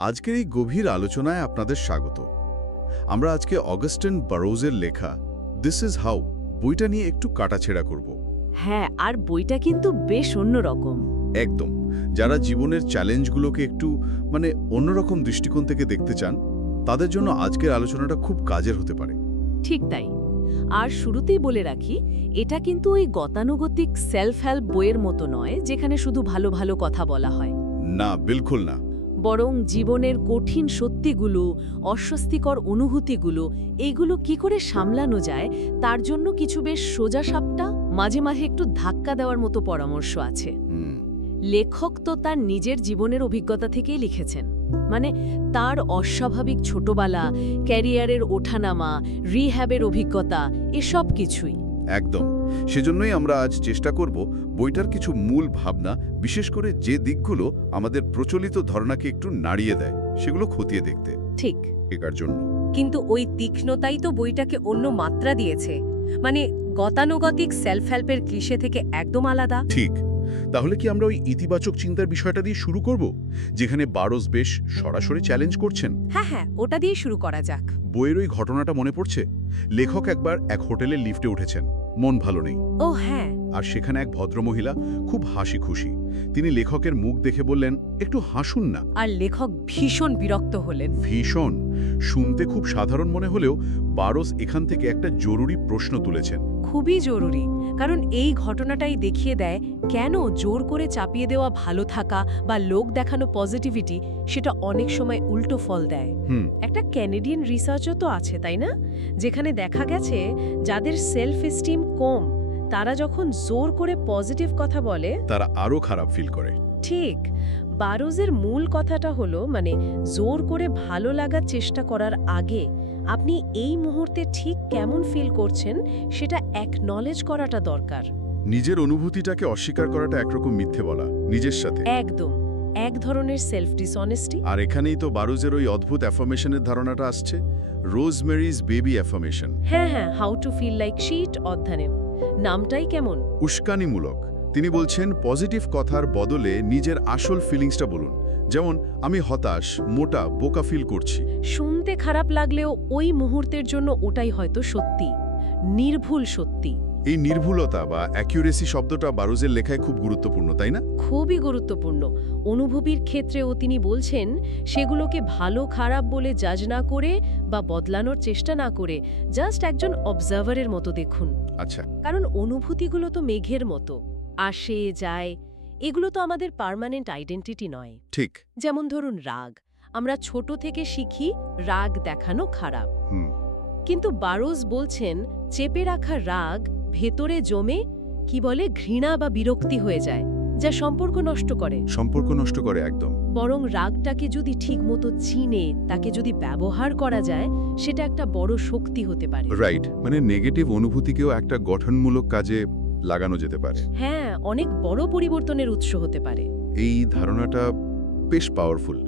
আজকের এই গভীর আলোচনায় আপনাদের স্বাগত। আমরা আজকে অগাস্টিন বারোজের লেখা দিস ইজ হাউ বইটা নিয়ে একটু কাটাছেড়া করব। হ্যাঁ, আর বইটা কিন্তু বেশ অন্যরকম। একদম, যারা জীবনের চ্যালেঞ্জগুলোকে একটু অন্যরকম দৃষ্টিকোণ থেকে দেখতে চান, তাদের জন্য আজকের আলোচনাটা খুব কাজের হতে পারে। ঠিক তাই। আর শুরুতেই বলে রাখি, এটা কিন্তু ওই গতানুগতিক সেলফ হেল্প বইয়ের মতো নয় যেখানে শুধু ভালো ভালো কথা বলা হয়। না, বিলকুল না। বরং জীবনের কঠিন সত্যিগুলো, অস্বস্তিকর অনুভূতিগুলো, এইগুলো কি করে সামলানো যায় তার জন্য কিছু বেশ সোজাসাপটা, মাঝে মাঝে একটু ধাক্কা দেওয়ার মতো পরামর্শ আছে। লেখক তো তার নিজের জীবনের অভিজ্ঞতা থেকেই লিখেছেন। তার অস্বাভাবিক ছোটবেলা, ক্যারিয়ারের ওঠানামা, রিহ্যাবের অভিজ্ঞতা, এসব কিছুই। একদম, সেজন্যই আমরা আজ চেষ্টা করব বইটার কিছু মূল ভাবনা, বিশেষ করে যে দিকগুলো আমাদের প্রচলিত ধারণাকে একটু নাড়িয়ে দেয়, সেগুলো খতিয়ে দেখতে। ঠিক এটার জন্য কিন্তু ওই তীক্ষ্ণতাই তো বইটাকে অন্য মাত্রা দিয়েছে। গতানুগতিক সেলফ হেল্পের ক্লিশে থেকে একদম আলাদা। ঠিক। তাহলে কি আমরা ওই ইতিবাচক চিন্তার বিষয়টা দিয়ে শুরু করব, যেখানে বারোজ বেশ সরাসরি চ্যালেঞ্জ করছেন? হ্যাঁ, ওটা দিয়ে শুরু করা যাক। বইয়ের ওই ঘটনাটা মনে পড়ছে? লেখক একবার এক হোটেলের লিফটে উঠেছেন, মন ভালো নেই। ও হ্যাঁ। আর সেখানে এক ভদ্রমহিলা খুব হাসি খুশি। তিনি লেখকের মুখ দেখে বললেন, একটু হাসুন না। আর লেখক ভীষণ বিরক্ত হলেন। ভীষণ। শুনতে খুব সাধারণ মনে হলেও বারোজ এখান থেকে একটা জরুরি প্রশ্ন তুলেছেন। খুবই জরুরি, কারণ এই ঘটনাটাই দেখিয়ে দেয় কেন জোর করে চাপিয়ে দেওয়া ভালো থাকা বা লোক দেখানো পজিটিভিটি সেটা অনেক সময় উল্টো ফল দেয়। একটা ক্যানাডিয়ান রিসার্চও তো আছে, তাই না? যেখানে দেখা গেছে যাদের সেলফ এস্টিম কম, তারা যখন জোর করে পজিটিভ কথা বলে তারা আরো খারাপ ফিল করে। ঠিক। বারোজের মূল কথাটা হলো জোর করে ভালো লাগার চেষ্টা করার আগে আপনি এই মুহূর্তে ঠিক কেমন ফিল করছেন সেটা অ্যাকনলেজ করাটা দরকার। নিজের অনুভূতিটাকে অস্বীকার করাটা একরকম মিথ্যে বলা নিজের সাথে। একদম, এক ধরনের সেলফ ডিসঅনেস্টি। আর এখানেই তো বারোজের ওই অদ্ভুত অ্যাফার্মেশনের ধারণাটা আসছে, রোজমেরিজ বেবি অ্যাফার্মেশন। হ্যাঁ, how to feel like shit অধ্যানে। নামটাই কেমন উস্কানিমূলক। তিনি বলছেন পজিটিভ কথার বদলে নিজের আসল ফিলিংসটা বলুন। যেমন, আমি হতাশ, মোটা, বোকা ফিল করছি। শুনতে খারাপ লাগলেও ওই মুহূর্তের জন্য ওটাই হয়তো সত্যি, নির্ভুল সত্যি। এই নির্ভুলতা বা অ্যাকিউরেসি শব্দটা বারোজের লেখায় খুব গুরুত্বপূর্ণ, তাই না? খুবই গুরুত্বপূর্ণ। অনুভূতির ক্ষেত্রেও তিনি বলছেন সেগুলোকে ভালো খারাপ বলে জাজ না করে বা বদলানোর চেষ্টা না করে জাস্ট একজন অবজার্ভারের মতো দেখুন। আচ্ছা। কারণ অনুভূতিগুলো তো মেঘের মতো, আসে যায়। এগুলো তো আমাদের পার্মানেন্ট আইডেন্টিটি নয়। ঠিক। যেমন ধরুন রাগ, আমরা ছোট থেকে শিখি রাগ দেখানো খারাপ। কিন্তু বারোজ বলছেন চেপে রাখা রাগ ভেতরে জমে ঘৃণা বা বিরক্তি হয়ে যায়, যা সম্পর্ক নষ্ট করে। একদম। বরং রাগটাকে যদি ঠিকমতো চিনে তাকে যদি ব্যবহার করা যায়, সেটা একটা বড় শক্তি হতে পারে। রাইট, নেগেটিভ অনুভূতিকেও একটা গঠনমূলক কাজে লাগানো যেতে পারে। হ্যাঁ, অনেক বড় পরিবর্তনের উৎস হতে পারে। এই ধারণাটা বেশ পাওয়ারফুল।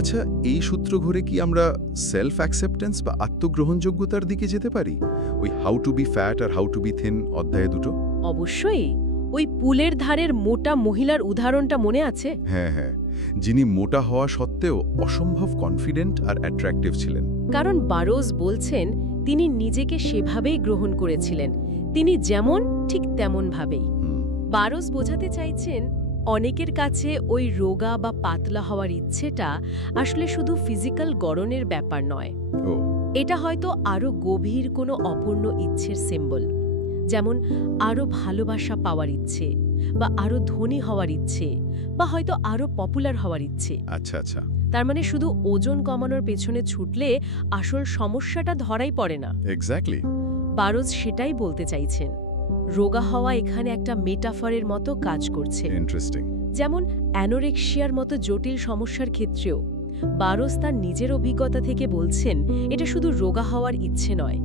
আচ্ছা, এই সূত্র ধরে কি আমরা সেলফ অ্যাকসেপ্টেন্স বা আত্মগ্রহণযোগ্যতার দিকে যেতে পারি? ওই হাউ টু বি ফ্যাট আর হাউ টু বি থিন অধ্যায়ে দুটো। অবশ্যই। ওই পুলের ধারের মোটা মহিলার উদাহরণটা মনে আছে? হ্যাঁ, যিনি মোটা হওয়া সত্ত্বেও অসম্ভব কনফিডেন্ট আর অ্যাট্রাক্টিভ ছিলেন। কারণ বারোজ বলছেন তিনি নিজেকে সেভাবেই গ্রহণ করেছিলেন, তিনি যেমন ঠিক তেমন ভাবেই। বারোজ বোঝাতে চাইছেন অনেকের কাছে ওই রোগা বা পাতলা হওয়ার ইচ্ছেটা আসলে শুধু ফিজিক্যাল গড়নের ব্যাপার নয়। এটা হয়তো আরো গভীর কোনো অপূর্ণ ইচ্ছের সিম্বল, যেমন আরো ভালোবাসা পাওয়ার ইচ্ছে, বা আরো ধনী হওয়ার ইচ্ছে, বা হয়তো আরো পপুলার হওয়ার ইচ্ছে। আচ্ছা। তার শুধু ওজন কমানোর পেছনে ছুটলে আসল সমস্যাটা ধরাই পড়ে না। এক্স্যাক্টলি। বারোজ সেটাই বলতে চাইছেন। রোগা হওয়া এখানে একটা মেটাফরের মতো কাজ করছে। ইন্টারেস্টিং। যেমন অ্যানোরেক্সিয়ার মতো জটিল সমস্যার ক্ষেত্রেও বারোজ তার নিজের অভিজ্ঞতা থেকে বলছেন এটা শুধু রোগা হওয়ার ইচ্ছে নয়,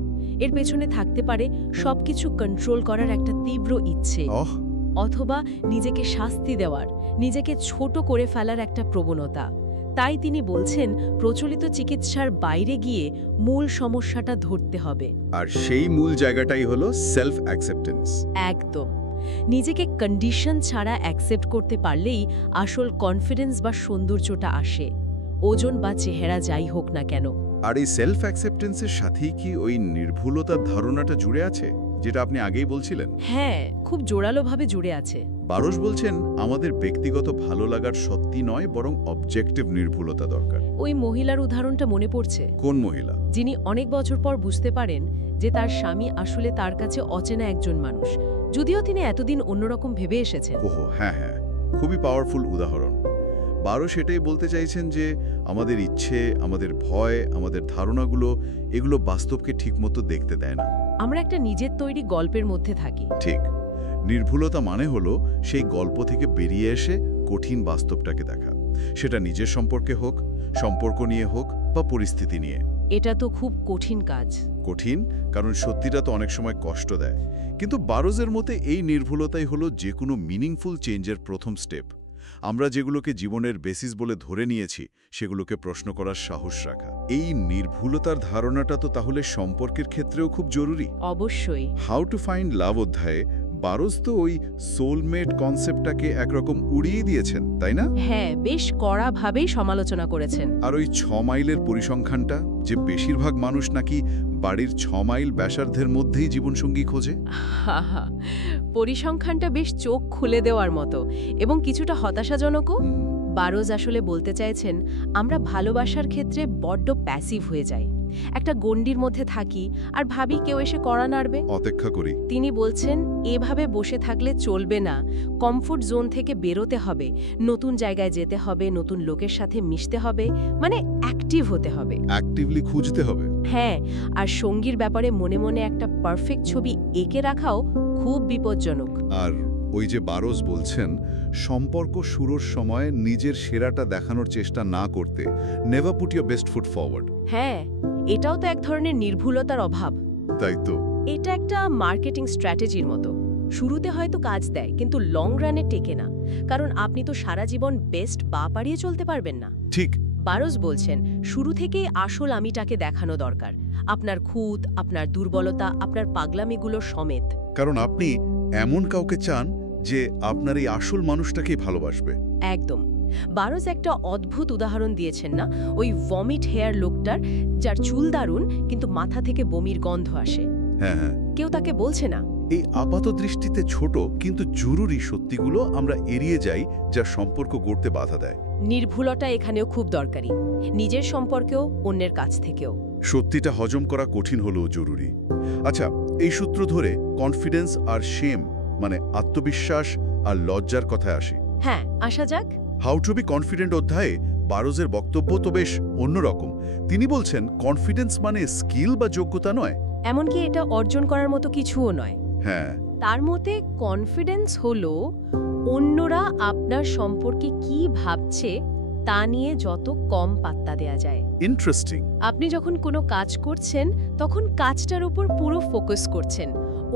এর পেছনে থাকতে পারে সবকিছু কন্ট্রোল করার একটা তীব্র ইচ্ছে, অথবা নিজেকে শাস্তি দেওয়ার, নিজেকে ছোট করে ফেলার একটা প্রবণতা। তাই তিনি বলছেন প্রচলিত চিকিৎসার বাইরে গিয়ে মূল সমস্যাটা ধরতে হবে। আর সেই মূল জায়গাটাই হলো সেলফ অ্যাকসেপ্টেন্স। একদম। নিজেকে কন্ডিশন ছাড়া অ্যাকসেপ্ট করতে পারলেই আসল কনফিডেন্স বা সৌন্দর্যটা আসে। ওজন বা চেহারা যাই হোক না কেন। আর এই সেলফ অ্যাকসেপ্টেন্সের সাথেই কি ওই নির্ভুলতার ধারণাটা জুড়ে আছে, যেটা আপনি আগেই বলছিলেন? হ্যাঁ, খুব জোরালোভাবে জুড়ে আছে। বারোস বলছেন আমাদের ব্যক্তিগত ভালো লাগার সত্যি নয়, বরং অবজেক্টিভ নির্ভুলতা দরকার। ওই মহিলার উদাহরণটা মনে পড়ছে, কোন মহিলা? যিনি অনেক বছর পর বুঝতে পারেন যে তার স্বামী আসলে তার কাছে অচেনা একজন মানুষ, যদিও তিনি এতদিন অন্যরকম ভেবে এসেছেন। ওহো, হ্যাঁ হ্যাঁ, খুবই পাওয়ারফুল উদাহরণ। বারো সেটাই বলতে চাইছেন যে আমাদের ইচ্ছে, আমাদের ভয়, আমাদের ধারণাগুলো, এগুলো বাস্তবকে ঠিকমতো দেখতে দেয় না। আমরা একটা নিজের তৈরি গল্পের মধ্যে থাকি। ঠিক। নির্ভুলতা মানে হলো সেই গল্প থেকে বেরিয়ে এসে কঠিন বাস্তবটাকে দেখা, সেটা নিজের সম্পর্কে হোক, সম্পর্ক নিয়ে হোক বা পরিস্থিতি নিয়ে। এটা তো খুব কঠিন কাজ। কঠিন, কারণ সত্যিটা তো অনেক সময় কষ্ট দেয়। কিন্তু বারোজের মতে এই নির্ভুলতাই হলো যে কোনো মিনিংফুল চেঞ্জের প্রথম স্টেপ। আমরা যেগুলোকে জীবনের বেসিস বলে ধরে নিয়েছি, সেগুলোকে প্রশ্ন করার সাহস রাখা। এই নির্ভুলতার ধারণাটা তো তাহলে সম্পর্কের ক্ষেত্রেও খুব জরুরি। অবশ্যই। হাউ টু ফাইন্ড লাভ অধ্যায়ে বারোজ তো ওই সোলমেট কনসেপ্টটাকে একরকম উড়িয়ে দিয়েছেন, তাই না? হ্যাঁ, বেশ কড়াভাবেই সমালোচনা করেছেন। আর ওই 6 মাইলের পরিসংখ্যানটা, যে বেশিরভাগ মানুষ নাকি বাড়ির 6 মাইল ব্যাসার্ধের মধ্যেই জীবনসঙ্গী খোঁজে। হাহা, পরিসংখ্যানটা বেশ চোখ খুলে দেওয়ার মতো এবং কিছুটা হতাশাজনকও। বারোজ আসলে বলতে চাইছেন আমরা ভালোবাসার ক্ষেত্রে বড্ড প্যাসিভ হয়ে যাই, একটা গণ্ডির মধ্যে থাকি আর ভাবি কেউ এসে কড়া নাড়বে, অপেক্ষা করি। তিনি বলছেন এভাবে বসে থাকলে চলবে না, কমফোর্ট জোন থেকে বেরোতে হবে, নতুন জায়গায় যেতে হবে, নতুন লোকের সাথে মিশতে হবে, মানে অ্যাক্টিভ হতে হবে, অ্যাক্টিভলি খুঁজতে হবে। হ্যাঁ, আর সঙ্গীর ব্যাপারে মনে মনে একটা পারফেক্ট ছবি এঁকে রাখাও খুব বিপজ্জনক। আর ওই যে বারোজ বলছেন সম্পর্ক শুরুর সময় নিজের সেরাটা দেখানোর চেষ্টা না করতে, never put your best foot forward. হ্যাঁ, এটাও তো এক ধরনের নির্ভুলতার অভাব। তাই তো। এটা একটা মার্কেটিং স্ট্র্যাটেজির মতো। শুরুতে হয়তো কাজ দেয়, কিন্তু লং রানে টেকে না, কারণ আপনি তো সারা জীবন বেস্ট বা পাড়িয়ে চলতে পারবেন না। ঠিক। বারোজ বলছেন শুরু থেকেই আসল আমিটাকে দেখানো দরকার, আপনার খুঁত, আপনার দুর্বলতা, আপনার পাগলামিগুলো সমেত। কারণ আপনি এমন কাউকে চান যে আপনার এই আসল মানুষটাকেই ভালোবাসবে। একদম। বারোজ একটা অদ্ভুত উদাহরণ দিয়েছেন না, ওই ভমিট হেয়ার লোকটার, যার চুল দারুণ কিন্তু মাথা থেকে বমির গন্ধ আসে। হ্যাঁ হ্যাঁ। কেউ তাকে বলছে না। এই আপাত দৃষ্টিতে ছোট কিন্তু জরুরি সত্যিগুলো আমরা এড়িয়ে যাই, যা সম্পর্ক গড়তে বাধা দেয়। নির্ভুলতা এখানেও খুব দরকারি, নিজের সম্পর্কেও, অন্যের কাছ থেকেও। সত্যিটা হজম করা কঠিন হলেও জরুরি। আচ্ছা, এই সূত্র ধরে কনফিডেন্স আর শেম, মানে আত্মবিশ্বাস আর লজ্জার কথায় আসি। হ্যাঁ, আসা যাক। হাউ টু বি কনফিডেন্ট অধ্যায়ে বারোজের বক্তব্য তো বেশ অন্যরকম। তিনি বলছেন কনফিডেন্স মানে স্কিল বা যোগ্যতা নয়, এমনকি এটা অর্জন করার মতো কিছুও নয়। হ্যাঁ, তার মতে কনফিডেন্স হলো অন্যরা আপনার সম্পর্কে কি ভাবছে তা নিয়ে যত কম পাত্তা দেয়া যায়। ইন্টারেস্টিং। আপনি যখন কোনো কাজ করছেন তখন কাজটার উপর পুরো ফোকাস করছেন,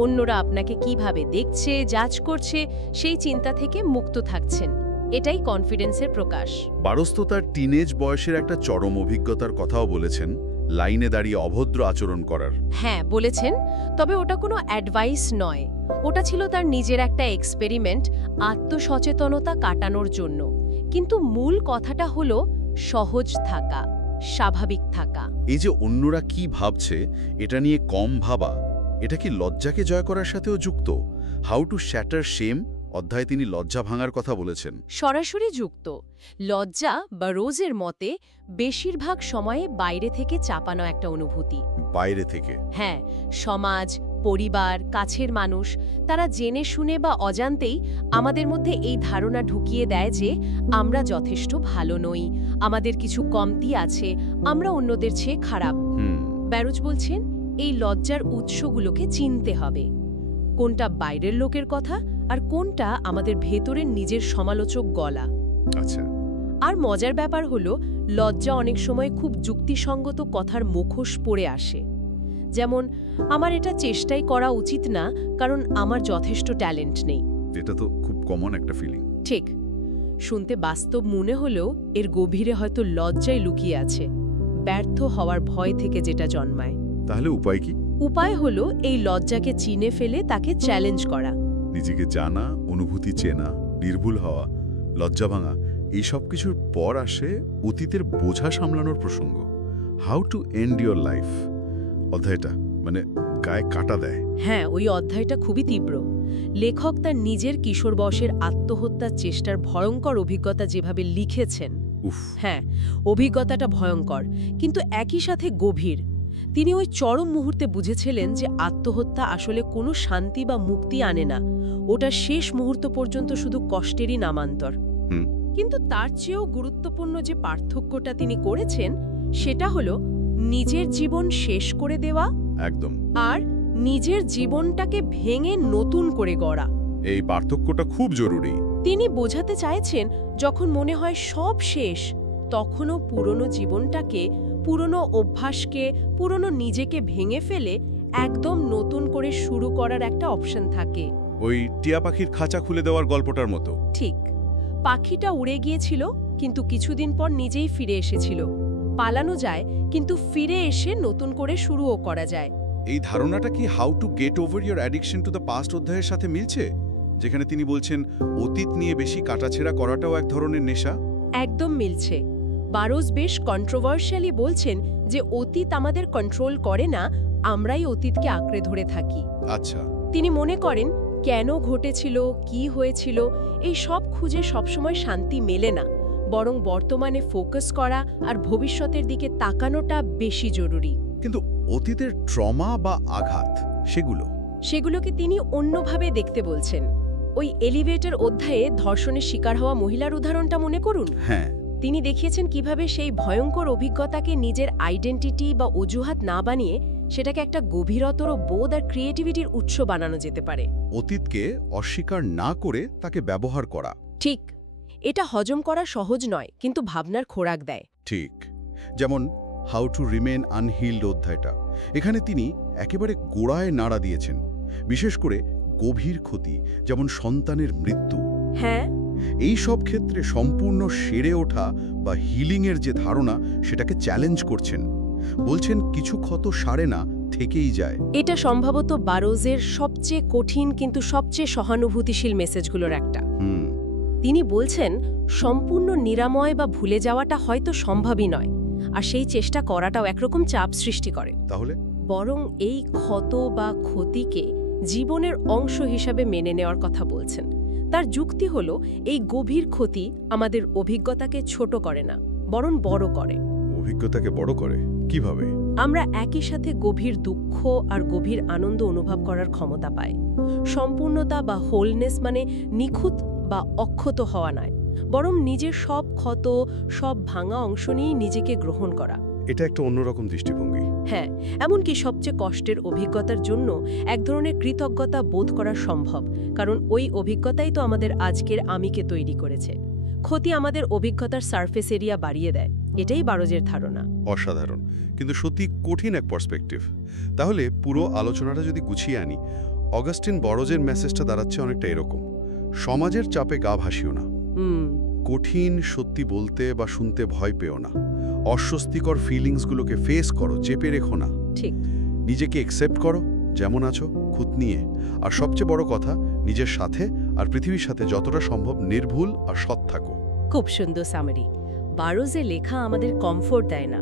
অন্যরা আপনাকে কিভাবে দেখছে, জাজ করছে, সেই চিন্তা থেকে মুক্ত থাকছেন। এটাই কনফিডেন্সের প্রকাশ। বারোজ তো তার টিনেজ বয়সের একটা চরম অভিজ্ঞতার কথাও বলেছেন, লাইনে দাঁড়িয়ে অভদ্র আচরণ করার। হ্যাঁ, বলেছেন, তবে ওটা কোনো অ্যাডভাইস নয়, ওটা ছিল তার নিজের একটা এক্সপেরিমেন্ট, আত্মসচেতনতা কাটানোর জন্য। কিন্তু মূল কথাটা হলো সহজ থাকা, স্বাভাবিক থাকা। এই যে অন্যরা কি ভাবছে এটা নিয়ে কম ভাবা, এটা কি লজ্জাকে জয় করার সাথেও যুক্ত? হাউ টু শ্যাটার শেম অধ্যায়ে তিনি লজ্জা ভাঙার কথা বলেছেন। সরাসরি যুক্ত। লজ্জা বা রোজের মতে বেশিরভাগ সময়ে বাইরে থেকে চাপানো একটা অনুভূতি। বাইরে থেকে? হ্যাঁ, সমাজ, পরিবার, কাছের মানুষ, তারা জেনে শুনে বা অজান্তেই আমাদের মধ্যে এই ধারণা ঢুকিয়ে দেয় যে আমরা যথেষ্ট ভালো নই, আমাদের কিছু কমতি আছে, আমরা অন্যদের চেয়ে খারাপ। বারোজ বলছেন এই লজ্জার উৎসগুলোকে চিনতে হবে, কোনটা বাইরের লোকের কথা আর কোনটা আমাদের ভেতরের নিজের সমালোচক গলা। আচ্ছা। আর মজার ব্যাপার হলো লজ্জা অনেক সময় খুব যুক্তিসঙ্গত কথার মুখোশ পড়ে আসে, যেমন আমার এটা চেষ্টাই করা উচিত না কারণ আমার যথেষ্ট ট্যালেন্ট নেই। এটা তো খুব কমন একটা ফিলিং। ঠিক। শুনতে বাস্তব মনে হলেও এর গভীরে হয়তো লজ্জাই লুকিয়ে আছে, ব্যর্থ হওয়ার ভয় থেকে যেটা জন্মায়। তাহলে উপায় কি? উপায় হলো এই লজ্জাকে চিনে ফেলে তাকে চ্যালেঞ্জ করা। নিজেকে জানা, অনুভূতি চেনা, নির্ভুল হওয়া, লজ্জা ভাঙা, এই সব কিছুর পর আসে অতীতের বোঝা সামলানোর প্রসঙ্গ। How to end your life অধ্যায়টা মানে গায়ে কাটা দেয়। হ্যাঁ, ওই অধ্যায়টা খুবই তীব্র। লেখক তার নিজের কিশোর বয়সের আত্মহত্যার চেষ্টার ভয়ঙ্কর অভিজ্ঞতা যেভাবে লিখেছেন, উফ, হ্যাঁ, অভিজ্ঞতাটা ভয়ঙ্কর কিন্তু একই সাথে গভীর। তিনি ওই চরম মুহূর্তে বুঝেছিলেন যে আত্মহত্যা আসলে কোনো শান্তি বা মুক্তি আনে না, ওটা শেষ মুহূর্ত পর্যন্ত শুধু কষ্টেরই নামান্তর। হুম। কিন্তু তার চেয়েও গুরুত্বপূর্ণ যে পার্থক্যটা তিনি করেছেন সেটা হলো নিজের জীবন শেষ করে দেওয়া একদম। আর নিজের জীবনটাকে ভেঙে নতুন করে গড়া। এই পার্থক্যটা খুব জরুরি। তিনি বোঝাতে চাইছেন যখন মনে হয় সব শেষ, তখনও পুরনো জীবনটাকে, পুরনো অভ্যাসকে, পুরনো নিজেকে ভেঙে ফেলে একদম নতুন করে শুরু করার একটা অপশন থাকে। ওই টিয়া পাখির খাঁচা খুলে দেওয়ার গল্পটার মতো। ঠিক, পাখিটা উড়ে গিয়েছিল কিন্তু কিছুদিন পর নিজেই ফিরে এসেছিল। পালানো যায় কিন্তু ফিরে এসে নতুন করে শুরুও করা যায়। এই ধারণাটা কি how to get over your addiction to the past অধ্যায়ের সাথে মিলছে, যেখানে তিনি বলছেন অতীত নিয়ে বেশি কাটাছেঁড়া করাটাও এক ধরনের নেশা? একদম মিলছে। বারোজ বেশ কন্ট্রোভার্সিয়ালি বলছেন যে অতীত আমাদের কন্ট্রোল করে না, আমরাই অতীতকে আঁকড়ে ধরে থাকি। আচ্ছা। তিনি মনে করেন কেন ঘটেছিল, কি হয়েছিল, এই সব খুঁজে সবসময় শান্তি মেলে না, বরং বর্তমানে ফোকাস করা আর ভবিষ্যতের দিকে তাকানোটা বেশি জরুরি। কিন্তু অতীতের ট্রমা বা আঘাত সেগুলোকে তিনি অন্যভাবে দেখতে বলছেন। ওই এলিভেটর অধ্যায়ে ধর্ষণের শিকার হওয়া মহিলার উদাহরণটা মনে করুন। হ্যাঁ, তিনি দেখিয়েছেন কিভাবে সেই ভয়ঙ্কর অভিজ্ঞতাকে নিজের আইডেন্টিটি বা অজুহাত না বানিয়ে সেটাকে একটা গভীরতর বোধ আর ক্রিয়েটিভিটির উৎস বানানো যেতে পারে। অতীতকে অস্বীকার না করে তাকে ব্যবহার করা। ঠিক, এটা হজম করা সহজ নয় কিন্তু ভাবনার খোরাক দেয়। ঠিক, যেমন হাউ টু রিমেন আনহিল্ড অধ্যায়টা। এখানে তিনি একেবারে গোড়ায় নাড়া দিয়েছেন, বিশেষ করে গভীর ক্ষতি যেমন সন্তানের মৃত্যু। হ্যাঁ, এই সব ক্ষেত্রে সম্পূর্ণ সেরে ওঠা বা হিলিংয়ের যে ধারণা সেটাকে চ্যালেঞ্জ করছেন। বলছেন কিছু ক্ষত সারে না, থেকেই যায়। এটা সম্ভবত বারোজের সবচেয়ে কঠিন কিন্তু সবচেয়ে সহানুভূতিশীল মেসেজগুলোর একটা। তিনি বলছেন সম্পূর্ণ নিরাময় বা ভুলে যাওয়াটা হয়তো সম্ভবই নয়, আর সেই চেষ্টা করাটাও একরকম চাপ সৃষ্টি করে। তাহলে বরং এই ক্ষত বা ক্ষতিকে জীবনের অংশ হিসাবে মেনে নেওয়ার কথা বলছেন। তার যুক্তি হলো এই গভীর ক্ষতি আমাদের অভিজ্ঞতাকে ছোট করে না, বরং বড় করে। অভিজ্ঞতাকে বড় করে কিভাবে? আমরা একই সাথে গভীর দুঃখ আর গভীর আনন্দ অনুভব করার ক্ষমতা পাই। সম্পূর্ণতা বা হোলনেস মানে নিখুঁত বা অক্ষত হওয়া নয়, বরং নিজের সব ক্ষত, সব ভাঙা অংশ নিয়েই নিজেকে গ্রহণ করা। এটা একটা অন্যরকম দৃষ্টিভঙ্গি। হ্যাঁ, এমনকি সবচেয়ে কষ্টের অভিজ্ঞতার জন্য এক ধরনের কৃতজ্ঞতা বোধ করা সম্ভব, কারণ ওই অভিজ্ঞতাই তো আমাদের আজকের আমিকে তৈরি করেছে। ক্ষতি আমাদের অভিজ্ঞতার সারফেস এরিয়া বাড়িয়ে দেয়, এটাই বারোজের ধারণা। অসাধারণ, কিন্তু সত্যি কঠিন এক পার্সপেক্টিভ। তাহলে পুরো আলোচনাটা যদি গুছিয়ে আনি, অগাস্টিন বরোজের মেসেজটা দাঁড়াচ্ছে অনেকটা এরকম: সমাজের চাপে গা ভাসিও না, কঠিন সত্যি বলতে বা শুনতে ভয় পেও না, অস্বস্তিকর ফিলিংসগুলোকে ফেস করো, চেপে রেখো না। ঠিক, নিজেকে একসেপ্ট করো যেমন আছো, খুঁত নিয়ে। আর সবচেয়ে বড় কথা, নিজের সাথে আর পৃথিবীর সাথে যতটা সম্ভব নির্ভুল আর সৎ থাকো। খুব সুন্দর সামারি। বারোজে লেখা আমাদের কমফোর্ট দেয় না,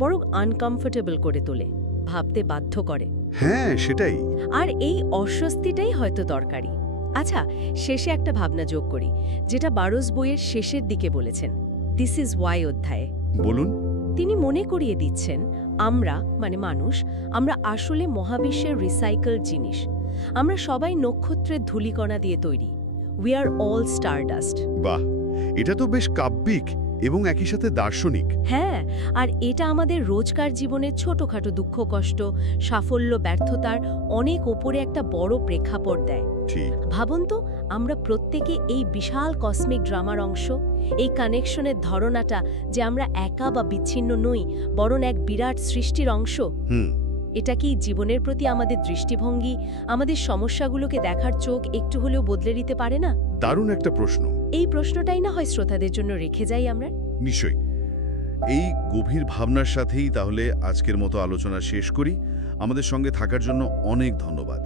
বরং আনকমফোর্টেবল করে তোলে, ভাবতে বাধ্য করে। হ্যাঁ, সেটাই। আর এই অস্বস্তিটাই হয়তো দরকারি। আচ্ছা, শেষে একটা ভাবনা যোগ করি, যেটা বারোজ বইয়ের শেষের দিকে বলেছেন, দিস ইজ ওয়াই অধ্যায়ে। বলুন। তিনি মনে করিয়ে দিচ্ছেন আমরা মানে মানুষ, আমরা আসলে মহাবিশ্বের রিসাইকেল জিনিস। আমরা সবাই নক্ষত্রের ধূলিকণা দিয়ে তৈরি। We are all Stardust. বাহ, এটা তো বেশ কাব্যিক এবং একই সাথে দার্শনিক। হ্যাঁ, আর এটা আমাদের রোজকার জীবনের ছোটখাটো দুঃখ কষ্ট, সাফল্য ব্যর্থতার অনেক ওপরে একটা বড় প্রেক্ষাপট দেয়। ঠিক। ভাবুন তো, আমরা প্রত্যেকে এই বিশাল কসমিক ড্রামার অংশ। এই কানেকশনের ধারণাটা যে আমরা একা বা বিচ্ছিন্ন নই, বরং এক বিরাট সৃষ্টির অংশ, এটা কি জীবনের প্রতি আমাদের দৃষ্টিভঙ্গি, আমাদের সমস্যাগুলোকে দেখার চোখ একটু হলেও বদলে দিতে পারে না? দারুণ একটা প্রশ্ন। এই প্রশ্নটাই না হয় শ্রোতাদের জন্য রেখে যাই আমরা। নিশ্চয়ই। এই গভীর ভাবনার সাথেই তাহলে আজকের মতো আলোচনা শেষ করি। আমাদের সঙ্গে থাকার জন্য অনেক ধন্যবাদ।